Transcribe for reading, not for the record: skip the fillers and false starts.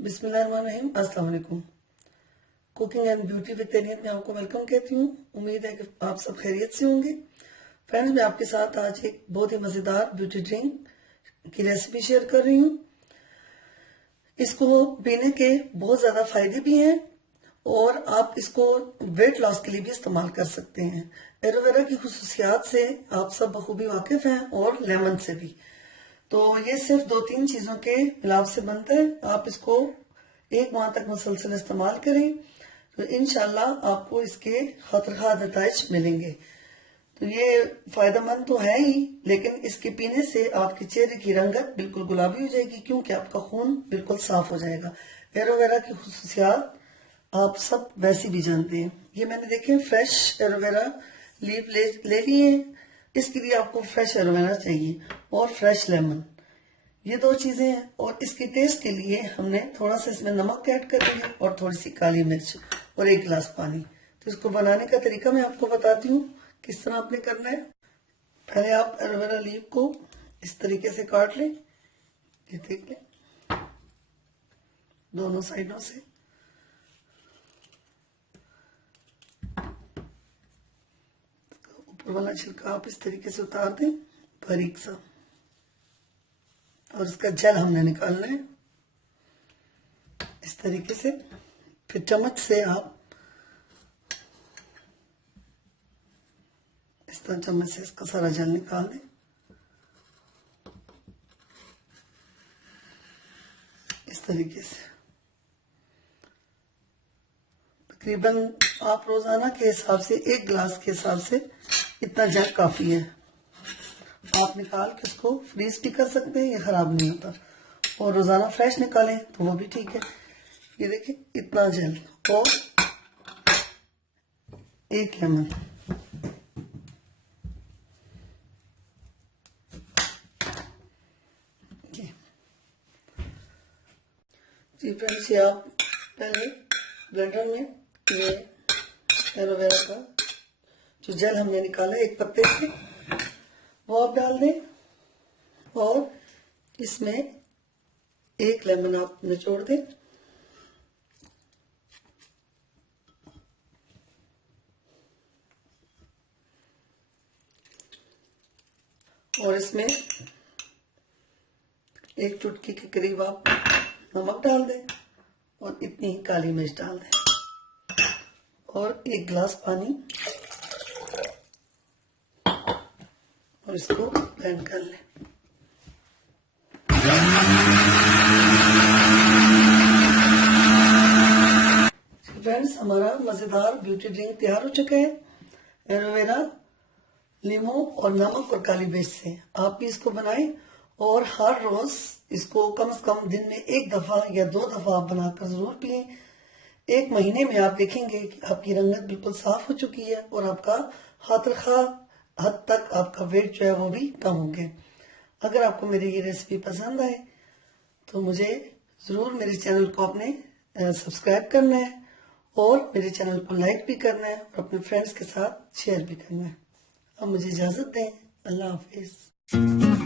बिस्मिल्लाहिर्रहमानिर्रहीम। अस्सलाम वालेकुम। कुकिंग एंड ब्यूटी विद तैनियत में आपको वेलकम कहती हूँ। उम्मीद है कि आप सब खैरियत से होंगे। फ्रेंड्स, मैं आपके साथ आज एक बहुत ही मजेदार ब्यूटी ड्रिंक की रेसिपी शेयर कर रही हूँ। इसको पीने के बहुत ज्यादा फायदे भी हैं और आप इसको वेट लॉस के लिए भी इस्तेमाल कर सकते हैं। एलोवेरा की खुसूसियात से आप सब बखूबी वाकिफ हैं और लेमन से भी। तो ये सिर्फ 2-3 चीजों के मिलाप से बनता है। आप इसको 1 माह तक मुसलसल इस्तेमाल करें तो इंशाल्लाह आपको इसके खतरखा नताइज मिलेंगे। तो ये फायदेमंद तो है ही, लेकिन इसके पीने से आपके चेहरे की रंगत बिल्कुल गुलाबी हो जाएगी, क्योंकि आपका खून बिल्कुल साफ हो जाएगा। एलोवेरा की खुसूसियात आप सब वैसे भी जानते हैं। ये मैंने देखे फ्रेश एलोवेरा लीफ ले लिए। इसके लिए आपको फ्रेश एलोवेरा चाहिए और फ्रेश लेमन, ये 2 चीजें हैं। और इसके टेस्ट के लिए हमने थोड़ा सा इसमें नमक ऐड करेंगे और थोड़ी सी काली मिर्च और 1 गिलास पानी। तो इसको बनाने का तरीका मैं आपको बताती हूँ किस तरह आपने करना है। पहले आप एलोवेरा लीफ को इस तरीके से काट लें, ये देख लें दोनों साइडों से। ऊपर वाला छिलका आप इस तरीके से उतार दें बारीक सा, और इसका जल हमने निकालना है इस तरीके से। फिर चम्मच से आप इस तरह चम्मच से इसका सारा जल निकाल दें। इस तरीके से तकरीबन आप रोजाना के हिसाब से 1 गिलास के हिसाब से इतना जल काफी है। आप निकाल के उसको फ्रीज भी कर सकते हैं, ये खराब नहीं होता। और रोजाना फ्रेश निकालें तो वो भी ठीक है। ये देखिए इतना जल और 1 लेमन। जी फ्रेंड्स, ये आप पहले ब्लेंडर में ये एलोवेरा का जो जल हमने निकाला 1 पत्ते से वो आप डाल दें, और इसमें 1 लेमन आप निचोड़ दें। और इसमें 1 चुटकी के करीब आप नमक डाल दें और इतनी ही काली मिर्च डाल दें और 1 गिलास पानी, और इसको ब्लेंड कर लें। फ्रेंड्स, हमारा मजेदार ब्यूटी ड्रिंक तैयार हो चुका है एलोवेरा, लीमू और नमक और काली मिर्च से। आप भी इसको बनाएं और हर रोज इसको कम से कम दिन में 1 दफा या 2 दफा आप बनाकर जरूर पिएं। 1 महीने में आप देखेंगे कि आपकी रंगत बिल्कुल साफ हो चुकी है और आपका खातरखा हद तक आपका वेट जो है वो भी कम हो गया। अगर आपको मेरी ये रेसिपी पसंद आए तो मुझे जरूर मेरे चैनल को आपने सब्सक्राइब करना है और मेरे चैनल को लाइक भी करना है और अपने फ्रेंड्स के साथ शेयर भी करना है। अब मुझे इजाजत दें। अल्लाह हाफिज।